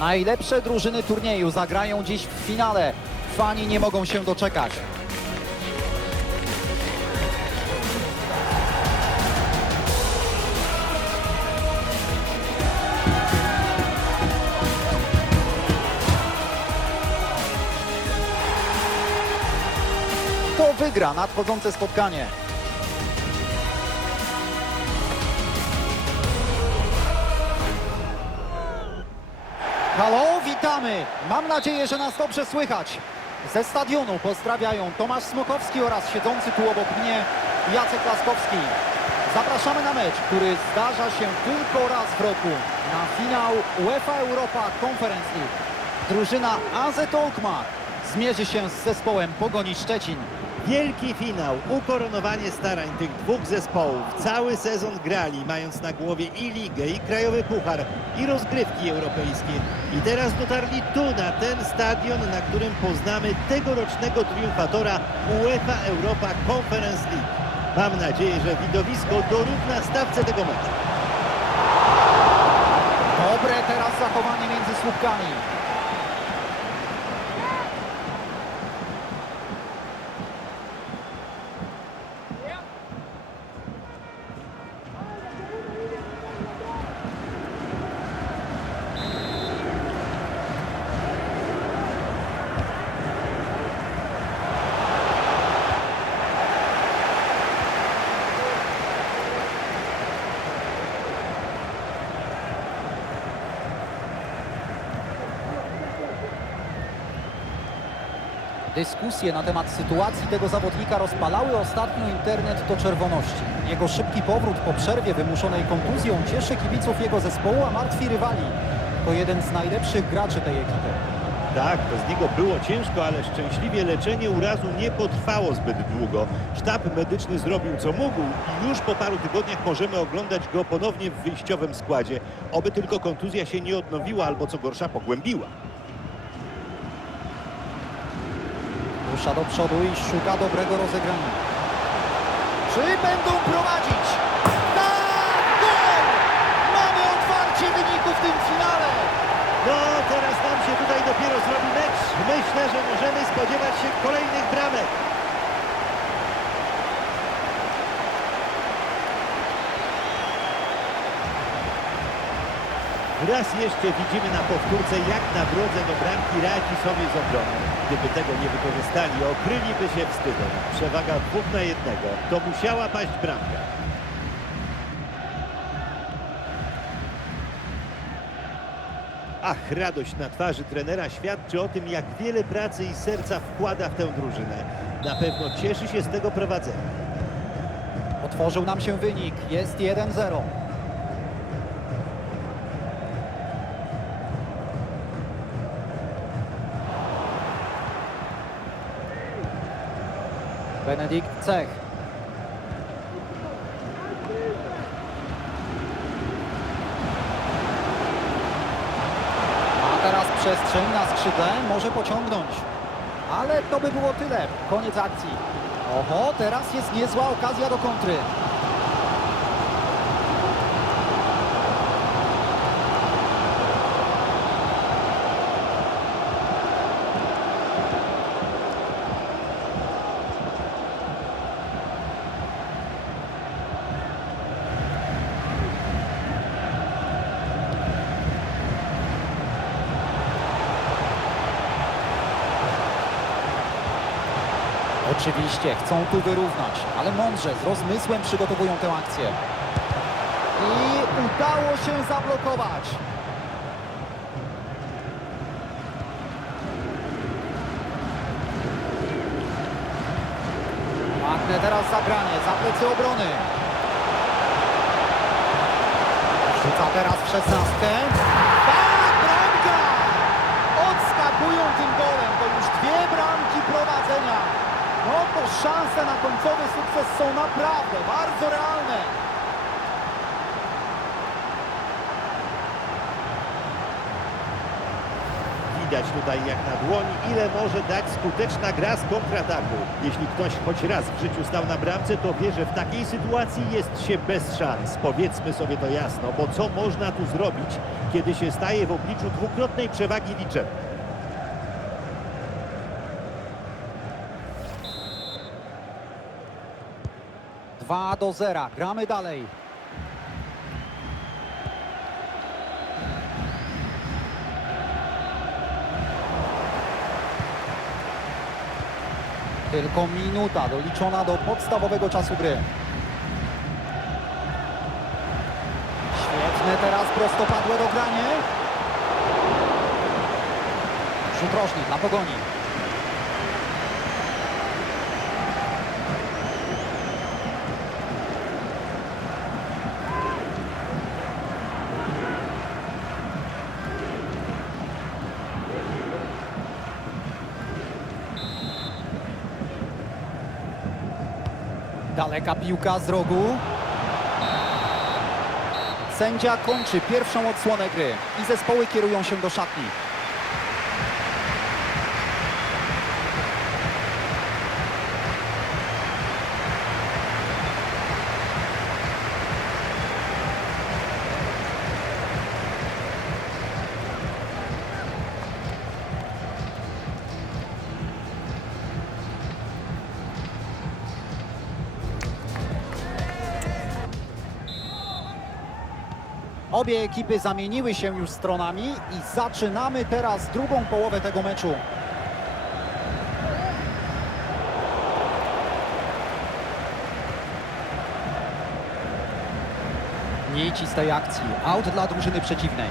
Najlepsze drużyny turnieju zagrają dziś w finale. Fani nie mogą się doczekać. Kto wygra nadchodzące spotkanie? Halo, witamy! Mam nadzieję, że nas dobrze słychać. Ze stadionu pozdrawiają Tomasz Smokowski oraz siedzący tu obok mnie Jacek Laskowski. Zapraszamy na mecz, który zdarza się tylko raz w roku. Na finał UEFA Europa Conference League. Drużyna AZ Alkmaar zmierzy się z zespołem Pogoni Szczecin. Wielki finał, ukoronowanie starań tych dwóch zespołów. Cały sezon grali, mając na głowie i ligę, i krajowy puchar, i rozgrywki europejskie. I teraz dotarli tu, na ten stadion, na którym poznamy tegorocznego triumfatora UEFA Europa Conference League. Mam nadzieję, że widowisko dorówna stawce tego meczu. Dobre teraz zachowanie między słupkami. Dyskusje na temat sytuacji tego zawodnika rozpalały ostatnio internet do czerwoności. Jego szybki powrót po przerwie wymuszonej kontuzją cieszy kibiców jego zespołu, a martwi rywali. To jeden z najlepszych graczy tej ekipy. Tak, bez niego było ciężko, ale szczęśliwie leczenie urazu nie potrwało zbyt długo. Sztab medyczny zrobił co mógł i już po paru tygodniach możemy oglądać go ponownie w wyjściowym składzie. Oby tylko kontuzja się nie odnowiła albo co gorsza pogłębiła. Rusza do przodu i szuka dobrego rozegrania. Czy będą prowadzić? Tak! Gol! Mamy otwarcie wyniku w tym finale! No, teraz nam się tutaj dopiero zrobi mecz. Myślę, że możemy spodziewać się kolejnych bramek. Raz jeszcze widzimy na powtórce, jak na drodze do bramki radzi sobie z obroną. Gdyby tego nie wykorzystali, okryliby się wstydem. Przewaga dwóch na jednego. To musiała paść bramka. Ach, radość na twarzy trenera świadczy o tym, jak wiele pracy i serca wkłada w tę drużynę. Na pewno cieszy się z tego prowadzenia. Otworzył nam się wynik. Jest 1-0. Benedikt Cech. A teraz przestrzeń na skrzydle może pociągnąć. Ale to by było tyle. Koniec akcji. Oho, teraz jest niezła okazja do kontry. Oczywiście chcą tu wyrównać, ale mądrze, z rozmysłem przygotowują tę akcję. I udało się zablokować. Ładne teraz zagranie, za plecy obrony. Rzuca teraz w. Tak, bramka! Odskakują tym golem, to już dwie bramki prowadzenia. No to szanse na końcowy sukces są naprawdę bardzo realne. Widać tutaj jak na dłoni, ile może dać skuteczna gra z kontrataku. Jeśli ktoś choć raz w życiu stał na bramce, to wie, że w takiej sytuacji jest się bez szans. Powiedzmy sobie to jasno, bo co można tu zrobić, kiedy się staje w obliczu dwukrotnej przewagi liczebnej? Dwa do zera. Gramy dalej. Tylko minuta doliczona do podstawowego czasu gry. Świetne teraz prostopadłe dogranie. Rzut rożny dla Pogoni. Daleka piłka z rogu. Sędzia kończy pierwszą odsłonę gry i zespoły kierują się do szatni. Obie ekipy zamieniły się już stronami i zaczynamy teraz drugą połowę tego meczu. Nici z tej akcji. Out dla drużyny przeciwnej.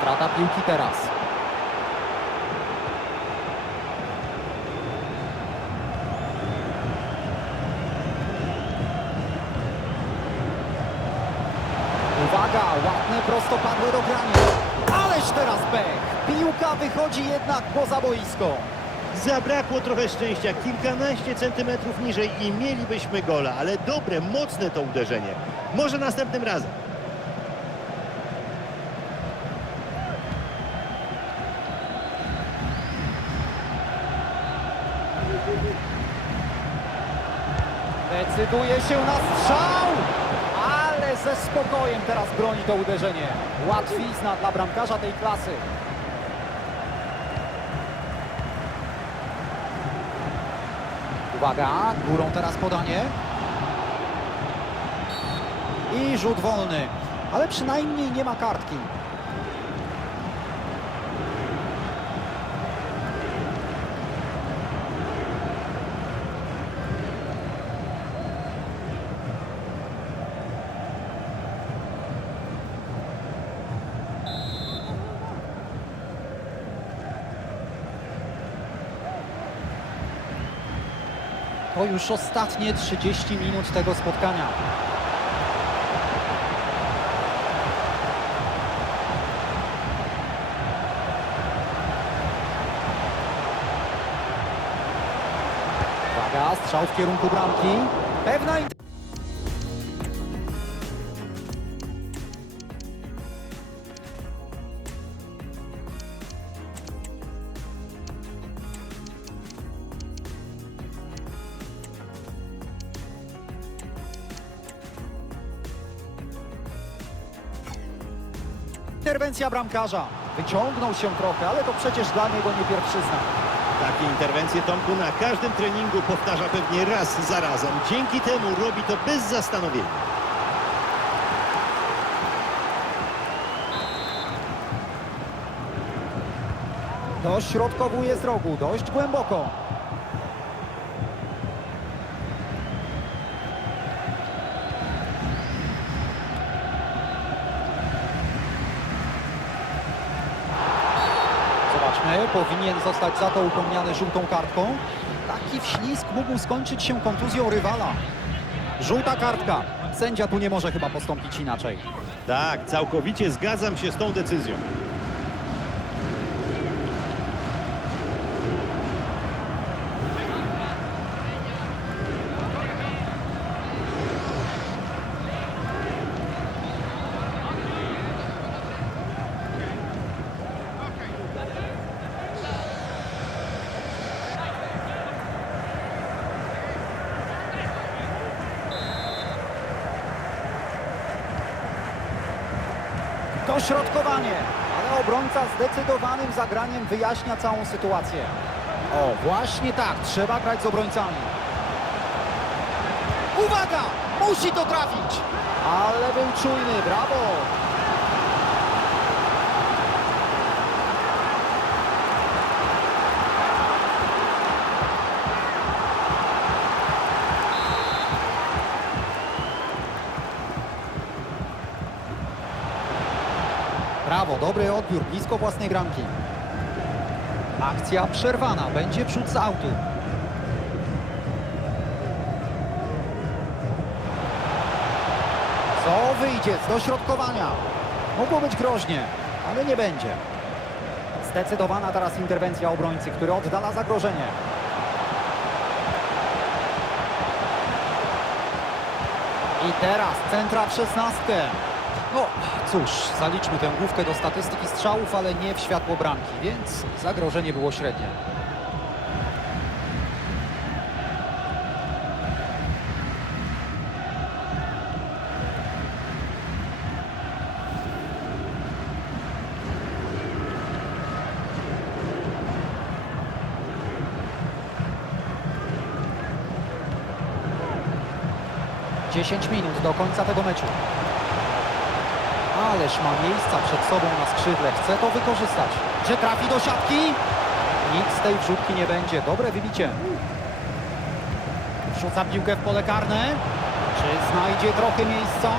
Strata piłki teraz. Uwaga, ładne prostopadłe dogranie. Ależ teraz pech. Piłka wychodzi jednak poza boisko. Zabrakło trochę szczęścia, kilkanaście centymetrów niżej i mielibyśmy gola, ale dobre, mocne to uderzenie. Może następnym razem. Decyduje się na strzał, ze spokojem teraz broni to uderzenie. Łatwizna dla bramkarza tej klasy. Uwaga, górą teraz podanie. I rzut wolny, ale przynajmniej nie ma kartki. Już ostatnie 30 minut tego spotkania. Uwaga, strzał w kierunku bramki. Pewna interwencja bramkarza. Wyciągnął się trochę, ale to przecież dla niego nie pierwszyzna. Takie interwencje Tomku na każdym treningu powtarza pewnie raz za razem. Dzięki temu robi to bez zastanowienia. Dośrodkowuje z rogu, dość głęboko. Powinien zostać za to upomniany żółtą kartką. Taki wślizg mógł skończyć się kontuzją rywala. Żółta kartka. Sędzia tu nie może chyba postąpić inaczej. Tak, całkowicie zgadzam się z tą decyzją. Dośrodkowanie, ale obrońca zdecydowanym zagraniem wyjaśnia całą sytuację. O, właśnie tak, trzeba grać z obrońcami. Uwaga! Musi to trafić! Ale był czujny, brawo! Odbiór, blisko własnej bramki. Akcja przerwana, będzie przód z autu. Co wyjdzie z dośrodkowania? Mogło być groźnie, ale nie będzie. Zdecydowana teraz interwencja obrońcy, który oddala zagrożenie. I teraz centra w szesnastkę. No cóż, zaliczmy tę główkę do statystyki strzałów, ale nie w światło bramki, więc zagrożenie było średnie. Dziesięć minut do końca tego meczu. Ależ ma miejsca przed sobą na skrzydle. Chce to wykorzystać. Czy trafi do siatki? Nic z tej wrzutki nie będzie. Dobre wybicie. Wrzuca piłkę w pole karne. Czy znajdzie trochę miejsca?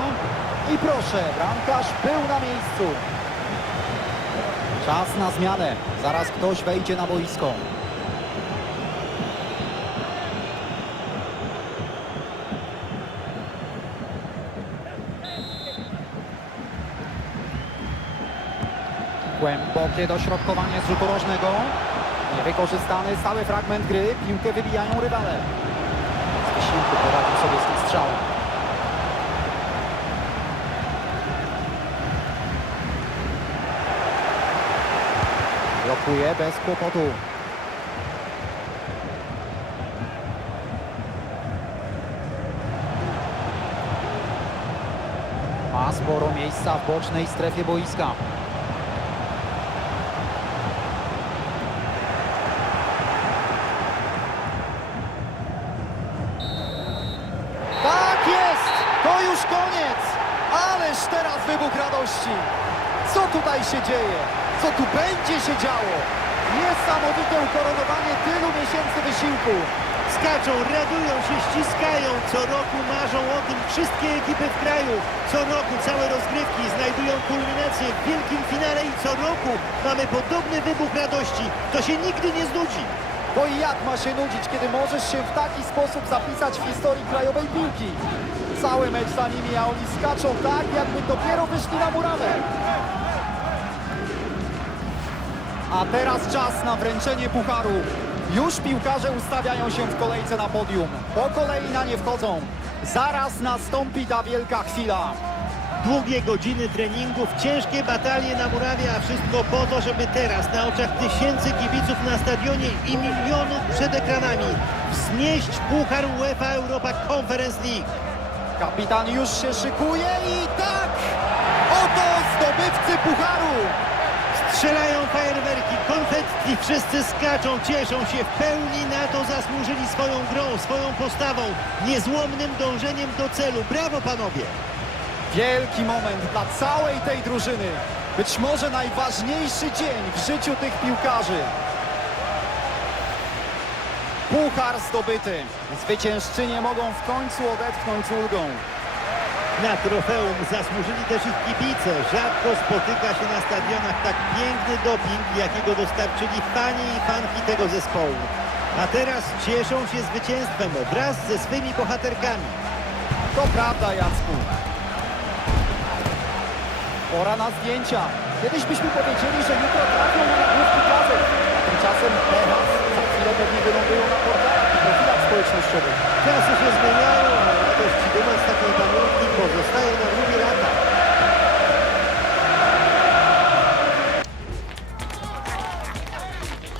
I proszę, bramkarz był na miejscu. Czas na zmianę. Zaraz ktoś wejdzie na boisko. Głębokie dośrodkowanie z rzutu rożnego. Niewykorzystany stały fragment gry. Piłkę wybijają rywale. Z wysiłku poradził sobie z tym strzałem. Blokuje bez kłopotu. Ma sporo miejsca w bocznej strefie boiska. Tak jest! To już koniec! Ależ teraz wybuch radości! Co tutaj się dzieje? Co tu będzie się działo? Niesamowite ukoronowanie tylu miesięcy wysiłku. Skaczą, radują się, ściskają. Co roku marzą o tym wszystkie ekipy w kraju. Co roku całe rozgrywki znajdują kulminację w wielkim finale i co roku mamy podobny wybuch radości. To się nigdy nie znudzi. Bo i jak ma się nudzić, kiedy możesz się w taki sposób zapisać w historii krajowej piłki? Cały mecz za nimi, a oni skaczą tak, jakby dopiero wyszli na murawę. A teraz czas na wręczenie pucharu. Już piłkarze ustawiają się w kolejce na podium. Po kolei na nie wchodzą. Zaraz nastąpi ta wielka chwila. Długie godziny treningów, ciężkie batalie na murawie, a wszystko po to, żeby teraz na oczach tysięcy kibiców na stadionie i milionów przed ekranami wznieść puchar UEFA Europa Conference League. Kapitan już się szykuje i tak! Oto zdobywcy pucharu! Strzelają fajerwerki, konfetti, wszyscy skaczą, cieszą się, w pełni na to zasłużyli swoją grą, swoją postawą, niezłomnym dążeniem do celu. Brawo panowie! Wielki moment dla całej tej drużyny. Być może najważniejszy dzień w życiu tych piłkarzy. Puchar zdobyty. Zwyciężczynie mogą w końcu odetchnąć ulgą. Na trofeum zasłużyli też ich kibice. Rzadko spotyka się na stadionach tak piękny doping, jakiego dostarczyli fani i fanki tego zespołu. A teraz cieszą się zwycięstwem wraz ze swymi bohaterkami. To prawda, Jacku. Pora na zdjęcia. Kiedyś byśmy powiedzieli, że jutro trafią na nagłówki gazet. Tymczasem chwilę pewnie wylądują na portalach i profilach społecznościowych. Czasy się zmieniają, a radość i duma z takiej pamiątki pozostaje na długo.